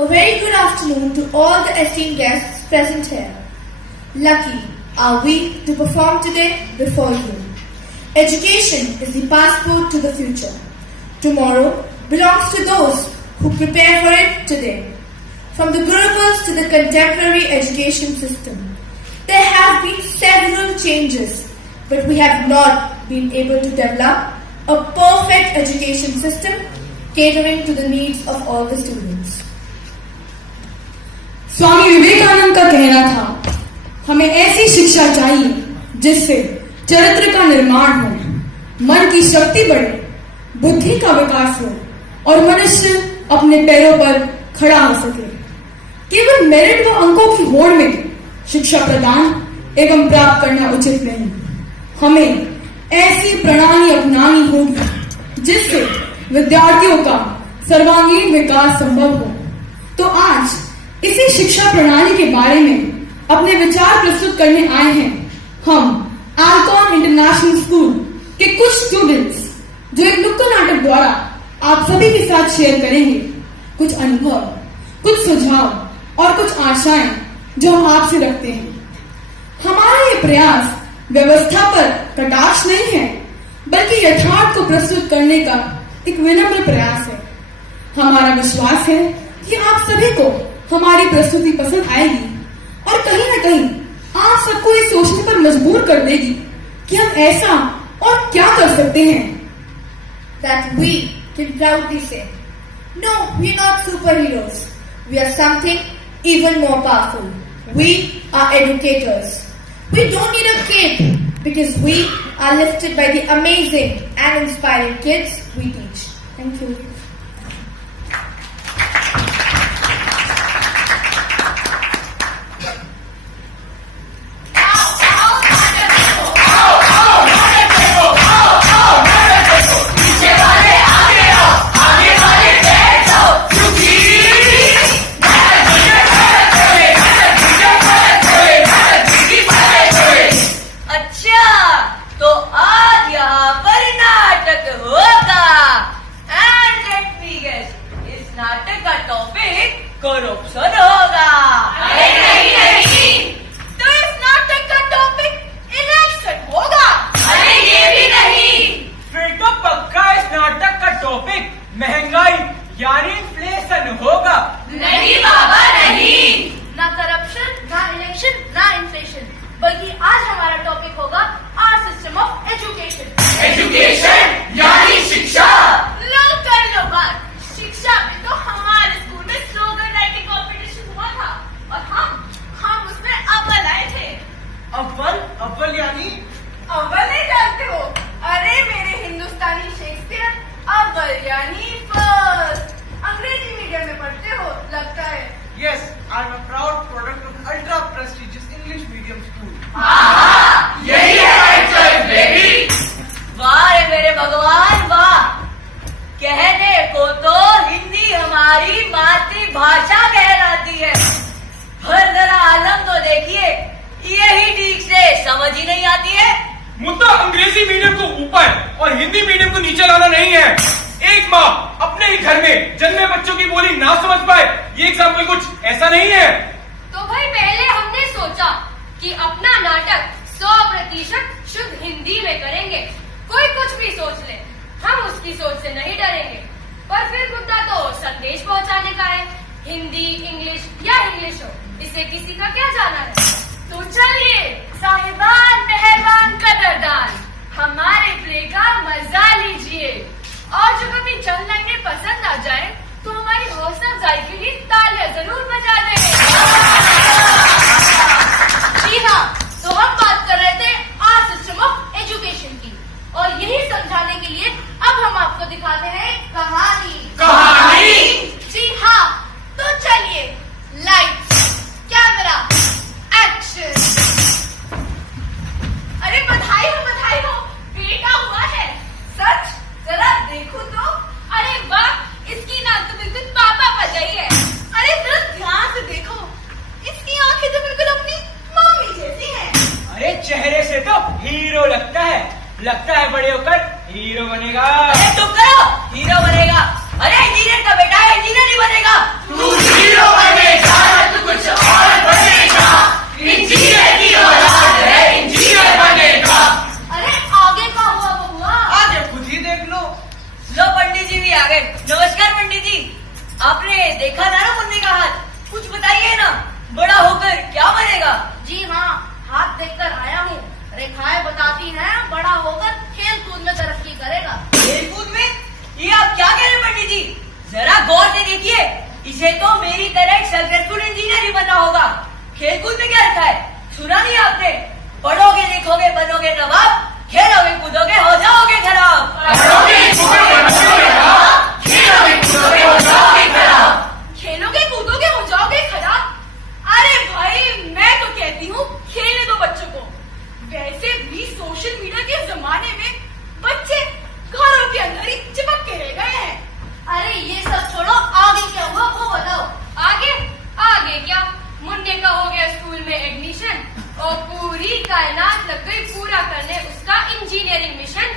A very good afternoon to all the esteemed guests present here. Lucky are we to perform today before you. Education is the passport to the future. Tomorrow belongs to those who prepare for it today. From the Gurukuls to the contemporary education system, there have been several changes, but we have not been able to develop a perfect education system catering to the needs of all the students. Swami Vivekananda का कहना था, हमें ऐसी शिक्षा चाहिए जिससे चरित्र का निर्माण हो, मन की शक्ति बढ़े, बुद्धि का विकास हो और मनुष्य अपने पैरों पर खड़ा हो सके। केवल मेरिट व अंकों की होड़ में शिक्षा प्रदान एवं प्राप्त करना उचित नहीं। हमें ऐसी प्रणाली अपनानी होगी जिससे विद्यार्थियों का सर्वांगीण विकास संभव हो। तो आज इसी शिक्षा प्रणाली के बारे में अपने विचार प्रस्तुत करने आए हैं हम आल्कॉन इंटरनेशनल स्कूल के कुछ स्टूडेंट्स, जो एक नुक्कड़ नाटक द्वारा आप सभी के साथ शेयर करेंगे कुछ अनुभव, कुछ सुझाव और कुछ आशाएं जो हम आपसे रखते हैं। हमारा ये प्रयास व्यवस्था पर कटाक्ष नहीं है, बल्कि यथार्थ को प्रस्तुत करने का एक विनम्र प्रयास है। हमारा विश्वास है कि आप सभी को हमारी प्रस्तुति पसंद आएगी और कहीं न कहीं आप सबको ये सोचने पर मजबूर कर देगी कि हम ऐसा और क्या कर सकते हैं। That we can proudly say, no, we are not superheroes. We are something even more powerful. We are educators. We don't need a cape because we are lifted by the amazing and inspiring kids we teach. Thank you. Corruption होगा। अरे नहीं नहीं, तो इस नाटक का topic election होगा। अरे ये भी नहीं। फिर तो पक्का इस नाटक का टॉपिक महंगाई यानी इन्फ्लेशन होगा। नहीं बाबा नहीं, ना करप्शन, ना इलेक्शन, ना इन्फ्लेशन, बल्कि आज हमारा टॉपिक होगा our system of education. Education यानी शिक्षा। लो कर लो बात, शिक्षा में तो हमारे स्कूल में स्लोगन राइटिंग कंपटीशन हुआ था और हम उसमें अव्वल आए थे। अव्वल यानी अव्वल नहीं जानते हो? अरे मेरे हिंदुस्तानी शेक्सपियर, अव्वल यानी फर्स्ट। अंग्रेजी मीडियम में पढ़ते हो लगता है। Yes, I am a proud product of ultra prestigious English medium school. हाँ, यही है right choice baby। वाह रे मेरे भगवान वाह, कहने को तो हिंदी हमारी मातृभाषा कहलाती है, पर जरा आलम तो देखिए, यही ठीक से समझ ही नहीं आती है। मुद्दा अंग्रेजी मीडियम को ऊपर और हिंदी मीडियम को नीचे लाना नहीं है। एक माँ अपने ही घर में जन्मे बच्चों की बोली ना समझ पाए, ये एग्जाम्पल कुछ ऐसा नहीं है। तो भाई पहले हमने सोचा कि अपना नाटक 100% शुद्ध हिंदी में करेंगे। कोई कुछ भी सोच ले, हम उसकी सोच से नहीं डरेंगे। पर फिर मुद्दा तो संदेश पहुंचाने का है, हिंदी इंग्लिश या इंग्लिश हो, इससे किसी का क्या जाना है। तो चलिए साहिबान मेहरबान कदरदान, हमारे प्ले का मजा लीजिए और जब हमें चंद लाइनें पसंद आ जाए तो हमारी हौसला अफजाई के लिए तालियां जरूर बजा दें। जी हाँ, तो हम बात कर रहे थे आवर सिस्टम ऑफ एजुकेशन की और यही समझाने के लिए अब हम आपको दिखाते हैं कहानी। जी हाँ, तो चलिए लाइट्स कैमरा एक्शन। अरे बधाई हो, बेटा हुआ है। सच? जरा देखो तो। अरे वाह, इसकी नाक तो बिल्कुल पापा पर गई है। अरे जरा ध्यान से देखो, इसकी आंखें तो बिल्कुल अपनी मम्मी जैसी हैं। अरे चेहरे से तो हीरो लगता है बड़े होकर हीरो बनेगा। अरे चुप करो, हीरो बनेगा। अरे इंजीनियर का बेटा है, इंजीनियर ही बनेगा। तू हीरो देखा था ना मुन्ने का हाथ, कुछ बताइए ना, बड़ा होकर क्या बनेगा? जी हाँ, हाथ देखकर आया हूँ। रेखाएं बताती हैं बड़ा होकर खेल कूद में तरक्की करेगा। खेलकूद में? ये आप क्या कह रहे हैं पंडित जी? जरा गौर से देखिए, इसे तो मेरी तरह एक सक्सेसफुल इंजीनियर ही बनना होगा। खेलकूद में क्या रखा है? सुना नहीं आपने? पढ़ोगे लिखोगे बनोगे नवाब, खेलोगे कूदोगे हो जाओगे खराब। खेलोगे कूदोगे हो जाओगे खराब। अरे भाई, मैं तो कहती हूँ खेलने दो बच्चों को। वैसे भी सोशल मीडिया के जमाने में बच्चे घरों के अंदर ही चिपक के रह गए हैं। अरे ये सब छोड़ो, आगे क्या हुआ वो बताओ। आगे आगे क्या, मुन्ने का हो गया स्कूल में एडमिशन और पूरी कायनात लग गई पूरा करने उसका इंजीनियरिंग मिशन।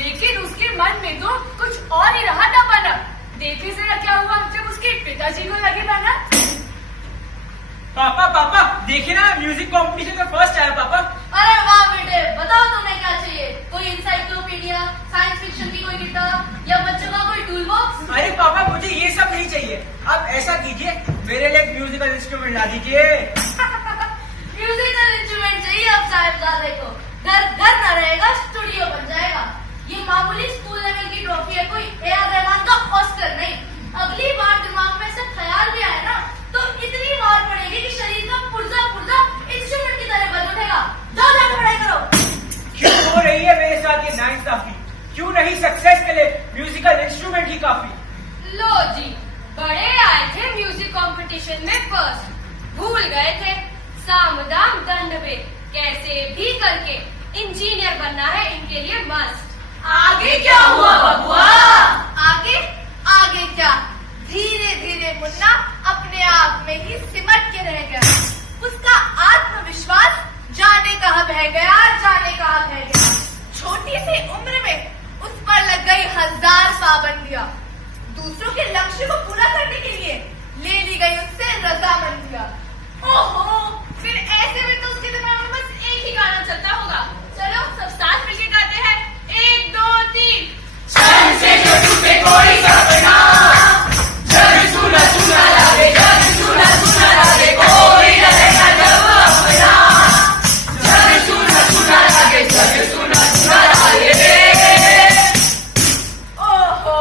लेकिन उसके मन में तो कुछ और ही रहा था बना। देखिए जरा क्या हुआ जब उसके पिताजी को लगी बना। पापा देखिए ना, म्यूजिक कंपटीशन में फर्स्ट आया पापा। अरे वाह बेटे, बताओ तुम्हें क्या चाहिए? कोई इंसाइक्लोपीडिया, साइंस फिक्शन की कोई किताब या बच्चों का कोई टूल बॉक्स? अरे पापा मुझे ये सब नहीं चाहिए। आप ऐसा कीजिए, मेरे लिए एक म्यूजिकल इंस्ट्रूमेंट ला दीजिए। म्यूजिकल इंस्ट्रूमेंट चाहिए अब साहिबजादे को। घर न रहेगा, स्टूडियो बन जाएगा। ये मामूली स्कूल लेवल की ट्रॉफी है, कोई ए.आर. रहमान का ऑस्कर नहीं। अगली बार दिमाग में से ख्याल भी आए ना तो इतनी मार पड़ेगी कि शरीर का पुर्जा इंस्ट्रूमेंट की तरह बज उठेगा। जाओ जाकर पढ़ाई करो। क्यों हो रही है मेरे साथ ये नाइंसाफी? क्यों नहीं सक्सेस के लिए म्यूजिकल इंस्ट्रूमेंट ही काफी? लो जी, बड़े आए थे म्यूजिक कंपटीशन में फर्स्ट, भूल गए थे साम दाम दंड भेद, कैसे भी करके इंजीनियर बनना है इनके लिए मस्त। आगे क्या हुआ बबुआ? आगे क्या, धीरे धीरे मुन्ना अपने आप में ही सिमट के रह गया। उसका आत्मविश्वास जाने कहाँ बह गया। छोटी सी उम्र में उस पर लग गई 1000 पाबंदियां। दूसरों के लक्ष्य को पूरा करने के लिए ले ली गई उससे रजामंदियां। ओहो, फिर ऐसे में तो उसके दिमाग में बस एक ही गाना चलता होगा। चलो सब साथ मिलके गाते हैं, 1 2 3। शन से जो टूटे कोई सपना, जग सुना सुना लागे, जग सुना सुना लागे, कोई रहेगा जब अपना। जग सुना सुना लागे, जग सुना सुना लागे। ओहो,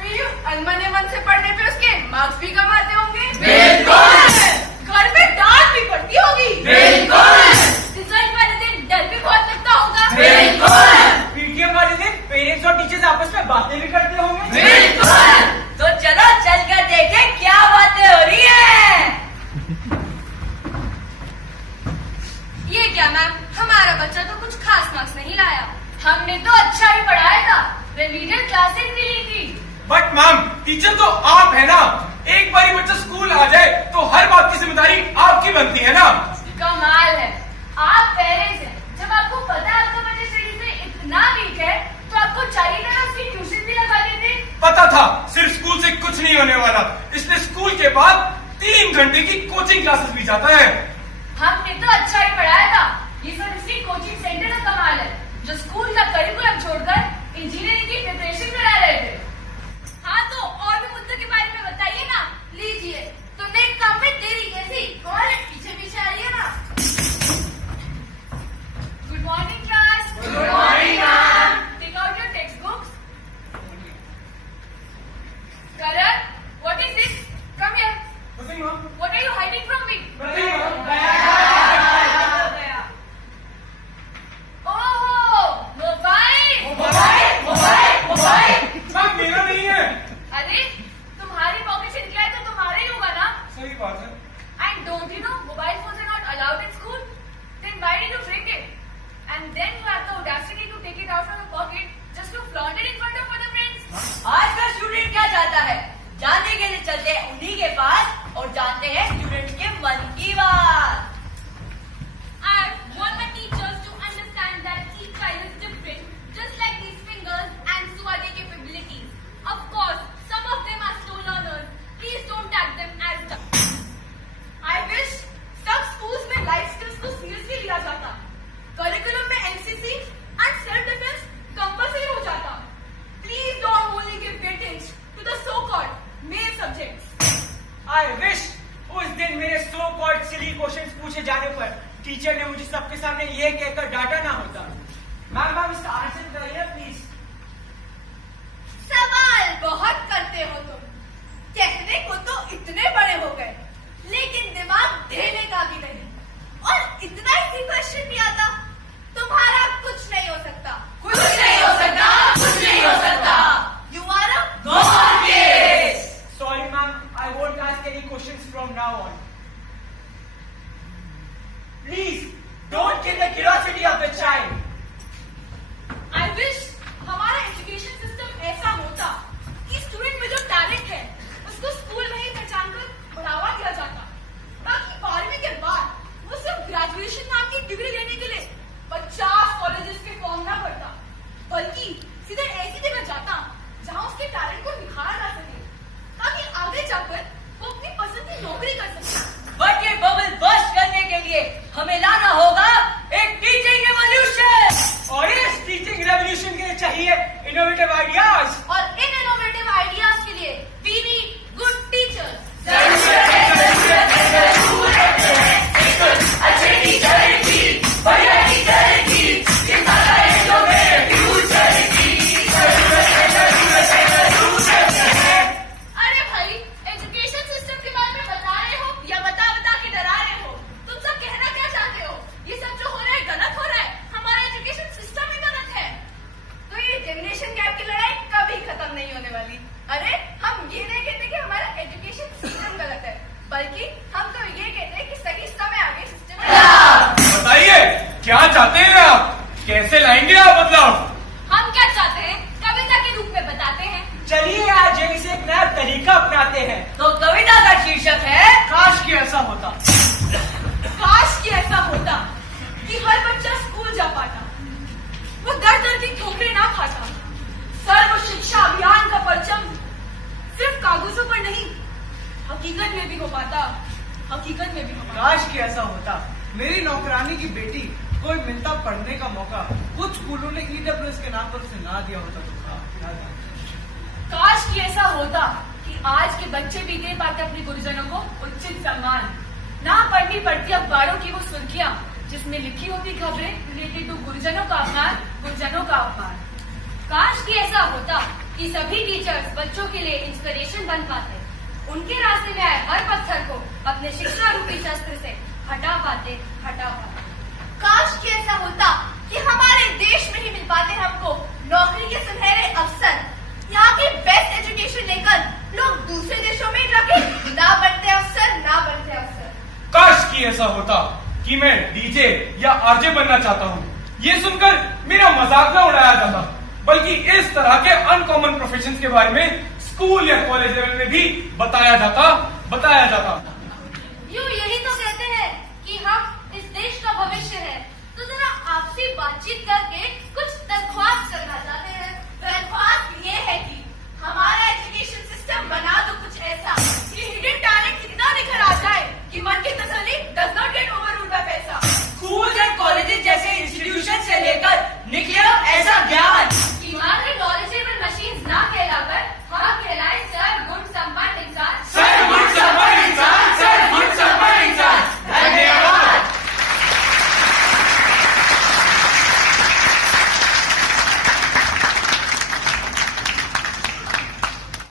फिर अनमने मन से पढ़ने पे उसके मार्क्स भी कम आते होंगे। बिल्कुल घर में डांट भी पड़ती होगी। बिल्कुल रिजल्ट वाले दिन डर भी बहुत लगता होगा। बिल्कुल पीटीएम वाले दिन पेरेंट्स और टीचर्स आपस में बातें भी करते होंगे। बिल्कुल। तो चलो चलकर देखें क्या बातें हो रही है। ये क्या मैम, हमारा बच्चा तो कुछ खास मार्क्स नहीं लाया। हमने तो अच्छा ही पढ़ाया था, रिवीजन क्लासेस भी ली थी। बट मैम, टीचर तो आप है ना। एक बारी बच्चा स्कूल आ जाए तो हर बात की जिम्मेदारी आपकी बनती है ना। कमाल है, आप पेरेंट्स हैं, जब आपको पता है आपका बच्चा स्टडीज में इतना वीक है तो आपको चाहिए था ना उसकी ट्यूशन भी लगा देते। पता था सिर्फ स्कूल से कुछ नहीं होने वाला, इसलिए स्कूल के बाद 3 घंटे की कोचिंग क्लासेस भी जाता है। हमने तो अच्छा ही पढ़ाया था, ये सब इसलिए कोचिंग सेंटर का कमाल है जो स्कूल का करिकुलम छोड़कर इंजीनियरिंग की प्रिपरेशन करा रहे थे। हाँ तो और भी मुद्दों के बारे में बताइए ना। लीजिए, तुमने एक काम में देरी कैसी? कौन है? पीछे आइए ना। Good morning class. Good morning ma'am. Take out your text books. Karan, what is this? Come here. Nothing, ma'am. What are you hiding from me? Nothing, ma'am. Oh, mobile. Mobile mobile mobile. Ma'am, मेरा नहीं है। अरे subjects. I wish उस दिन मेरे so called silly questions पूछे जाने पर टीचर ने मुझे सबके सामने ये कहकर डांटा ना होता। मैम इसका आंसर बताइए प्लीज। सवाल बहुत करते हो तुम, कहने को तो इतने बड़े हो गए, लेकिन दिमाग ढेले का भी नहीं, और इतना इजी क्वेश्चन भी आता। तुम्हारा कुछ नहीं हो सकता, कुछ नहीं हो सकता, कुछ नहीं हो सकता। You are a God case. Sorry ma'am, I won't ask any questions from now on. Please don't kill the curiosity of the child. I wish हमारा एजुकेशन सिस्टम ऐसा होता कि स्टूडेंट में जो टैलेंट है उसको स्कूल में ही पहचान कर बढ़ावा दिया जाता, ताकि 12वीं के बाद वो सिर्फ ग्रेजुएशन नाम की डिग्री लेने के लिए 50 कॉलेजेस के फॉर्म ना भरता, बल्कि सीधे ऐसी जगह जाता जहां उसके टैलेंट को निखारा जा सके, ताकि आगे जाकर वो अपनी पसंद की नौकरी कर सके। बट ये बबल बस्ट करने के लिए हमें लाना होगा एक टीचिंग रेवोल्यूशन, और इस टीचिंग रेवोल्यूशन के लिए चाहिए इनोवेटिव आइडियाज। और इन इनोवेटिव आइडियाज के लिए we need good teachers. अच्छे टीचर की, बढ़िया टीचर की, सिखाता है जो मेरे फ्यूचर की। अरे भाई, एजुकेशन सिस्टम के बारे में बता रहे हो या बता के डरा रहे हो? तुम सब कहना क्या चाहते हो? ये सब जो हो रहा है गलत हो रहा है, हमारा एजुकेशन सिस्टम ही गलत है। तो ये जनरेशन गैप की लड़ाई कभी खत्म नहीं होने वाली। अरे हम ये नहीं कहते कि हमारा एजुकेशन सिस्टम गलत है, बल्कि हम तो ये कहते हैं कि सही समय आ गए सिस्टम। बताइए क्या चाहते हैं आप, कैसे लाएंगे आप बदलाव? हम क्या चाहते हैं कविता के रूप में बताते हैं। चलिए आज इसे एक नया तरीका अपनाते हैं। तो कविता का शीर्षक है काश कि ऐसा होता। काश कि ऐसा होता कि हर बच्चा स्कूल जा पाता, वो दर दर की ठोकरें ना खाता, सर्व शिक्षा अभियान का परचम सिर्फ कागजों पर नहीं हकीकत में भी हो पाता, हकीकत में भी हो पाता। काश कि ऐसा होता मेरी नौकरानी की बेटी कोई मिलता पढ़ने का मौका कुछ स्कूलों ने EWS के नाम पर उसे ना दिया होता तो काश कि ऐसा होता कि आज के बच्चे भी दे पाते अपने गुरुजनों को उचित सम्मान, ना पढ़नी पड़ती अखबारों की वो सुर्खियां जिसमें लिखी होती खबरें रिलेटेड टू गुरुजनों का अपमान, गुरुजनों का अपमान। काश कि ऐसा होता कि सभी टीचर्स बच्चों के लिए इंस्पिरेशन बन पाते, उनके रास्ते में आए हर पत्थर को अपने शिक्षा रूपी शस्त्र से हटा पाते। काश कि ऐसा होता कि हमारे देश में ही मिल पाते हमको नौकरी के सुनहरे अवसर, यहाँ की बेस्ट एजुकेशन लेकर लोग दूसरे देशों में जाके ना बनते अफसर। काश कि ऐसा होता कि मैं डीजे या आरजे बनना चाहता हूँ, ये सुनकर मेरा मजाक न उड़ाया जाता, बल्कि इस तरह के अनकॉमन प्रोफेशंस के बारे में स्कूल या कॉलेज लेवल में भी बताया जाता। यूँ यही तो कहते हैं कि हम इस देश का भविष्य है, तो जरा आपसी बातचीत करके